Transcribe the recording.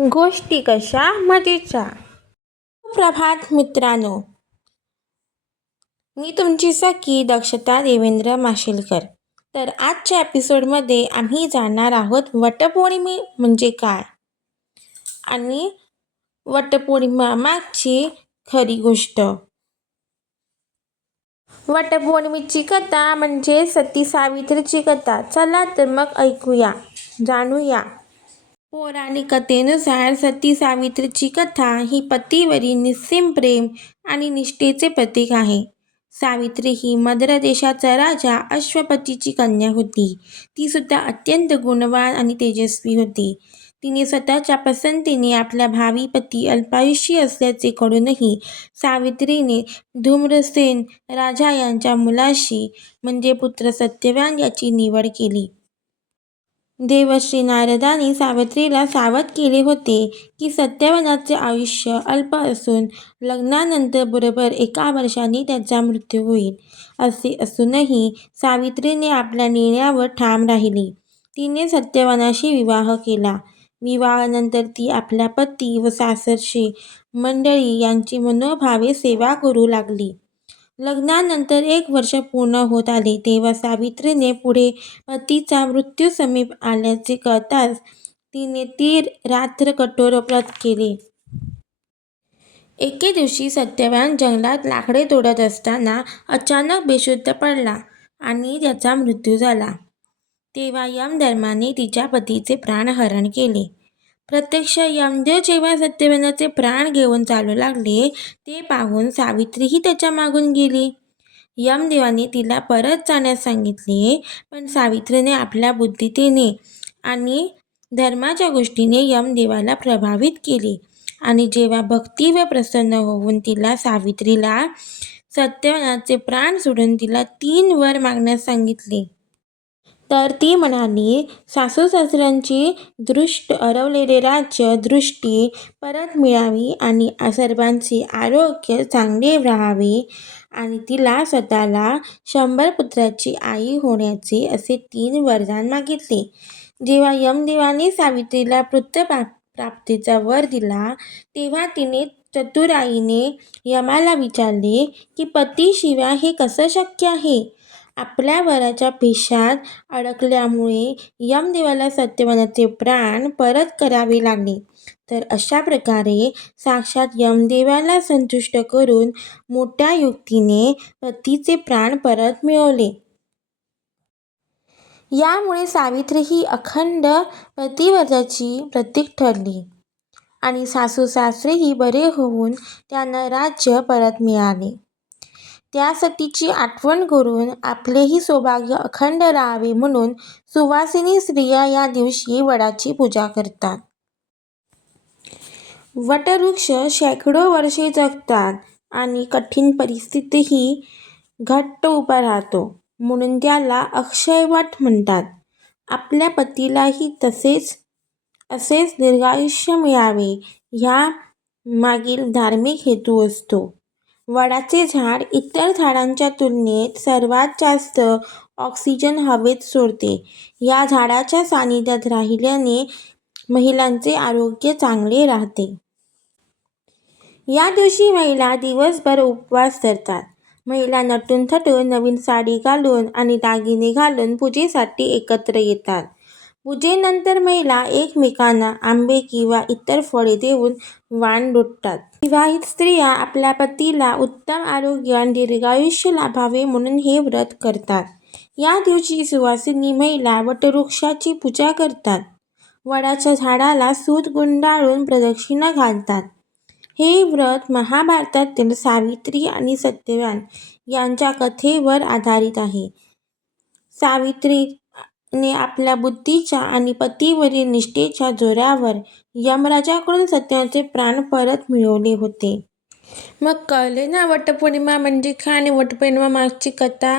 गोष्टी कशा मजेच्या. सुप्रभात मित्रांनो, मी तुमची सखी दक्षता देवेंद्र माशेलकर. तर आजच्या एपिसोडमध्ये आम्ही जाणणार आहोत वटपौर्णिमे म्हणजे काय आणि वटपौर्णिमा मागची खरी गोष्ट. वटपौर्णिमेची कथा म्हणजे सती सावित्रीची कथा. चला तर मग ऐकूया, जाणूया. पौराणिक कथेनुसार सती सावित्रीची कथा ही पतीवरील निस्सीम प्रेम आणि निष्ठेचे प्रतीक आहे. सावित्री ही मद्र देशाचा राजा अश्वपतीची कन्या होती. ती सुद्धा अत्यंत गुणवान आणि तेजस्वी होती. तिने स्वतःच्या पसंतीने आपला भावी पती अल्पायुषी असल्याचे कळूनही सावित्रीने धूम्रसेन राजा यांच्या मुलाशी म्हणजे पुत्र सत्यवान याची निवड केली. देवर्षी नारदांनी सावित्रीला सावध केले होते की सत्यवानाचे आयुष्य अल्प असून लग्नानंतर बरोबर 1 वर्षांनी त्याचा मृत्यू होईल. असे असूनही सावित्रीने आपल्या निर्णयावर ठाम राहिली. तिने सत्यवानाशी विवाह केला. विवाहानंतर ती आपल्या पती व सासरची मंडळी यांची मनोभावे सेवा करू लागली. लग्नानंतर 1 वर्ष पूर्ण होत आले तेव्हा सावित्रीने पुढे पतीचा मृत्यू समीप आल्याचे कळताच तिने ती रात्र कठोर व्रत केले. एके दिवशी सत्यवान जंगलात लाकडे तोडत असताना अचानक बेशुद्ध पडला आणि त्याचा मृत्यू झाला. तेव्हा यमधर्माने तिच्या पतीचे प्राणहरण केले. प्रत्यक्ष यमदेव जेव्हा सत्यवानाचे प्राण घेऊन चालू लागले ते पाहून सावित्रीही त्याच्या मागून गेली. यमदेवाने तिला परत जाण्यास सांगितले, पण सावित्रीने आपल्या बुद्धितेने आणि धर्माच्या गोष्टीने यमदेवाला प्रभावित केले आणि जेव्हा भक्ती व प्रसन्न होऊन तिला सावित्रीला सत्यवानाचे प्राण सोडून तिला 3 वर मागण्यास सांगितले. तर ती म्हणाली, सासू-सासऱ्यांची दृष्ट हरवलेले राज्य दृष्टी परत मिळावी आणि सर्वांचे आरोग्य चांगले राहावे आणि तिला स्वतःला 100 पुत्राची आई होण्याचे असे 3 वरदान मागितले. जेव्हा यमदेवाने सावित्रीला पुत्र प्राप्तीचा वर दिला तेव्हा तिने चतुराईने यमाला विचारले की पतीशिवाय हे कसं शक्य आहे. आपल्या वराच्या पेशात अडकल्यामुळे यमदेवाला सत्यवानाचे प्राण परत करावे लागले. तर अशा प्रकारे साक्षात यमदेवाला संतुष्ट करून मोठ्या युक्तीने पतीचे प्राण परत मिळवले. यामुळे सावित्री ही अखंड पतिव्रताची प्रतीक ठरली आणि सासू-सासरेही बरे होऊन त्यांना राज्य परत मिळाले. त्या सतीची आठवण करून आपलेही सौभाग्य अखंड राहावे म्हणून सुवासिनी स्त्रिया या दिवशी वडाची पूजा करतात. वटवृक्ष शेकडो वर्षे जगतात आणि कठीण परिस्थितीतही घट्ट उभा राहतो म्हणून त्याला अक्षयवट म्हणतात. आपल्या पतीलाही असेच दीर्घायुष्य मिळावे ह्या मागील धार्मिक हेतू असतो. वडाचे झाड इतर झाडांच्या तुलनेत सर्वात जास्त ऑक्सिजन हवेत सोडते. या झाडाच्या सानिध्यात राहिल्याने महिलांचे आरोग्य चांगले राहते. या दिवशी महिला दिवसभर उपवास धरतात. महिला नटून थटून नवीन साडी घालून आणि दागिने घालून पूजेसाठी एकत्र येतात. पूजेनंतर महिला एकमेकांना आंबे किंवा इतर फळे देऊन वाण लुटतात. विवाहित स्त्रिया आपल्या पतीला उत्तम आरोग्य आणि दीर्घायुष्य लाभावे म्हणून हे व्रत करतात. या दिवशी सुवासिनी महिला वटवृक्षाची पूजा करतात. वडाच्या झाडाला सूत गुंडाळून प्रदक्षिणा घालतात. हे व्रत महाभारतातील सावित्री आणि सत्यवान यांच्या कथेवर आधारित आहे. सावित्रीने आपल्या बुद्धीच्या आणि पतीवरील निष्ठेच्या जोरावर यमराजाकडून सत्यवानाचे प्राण परत मिळवले होते. मग कळले ना वटपौर्णिमा म्हणजे काय आणि वटपौर्णिमा मागची कथा.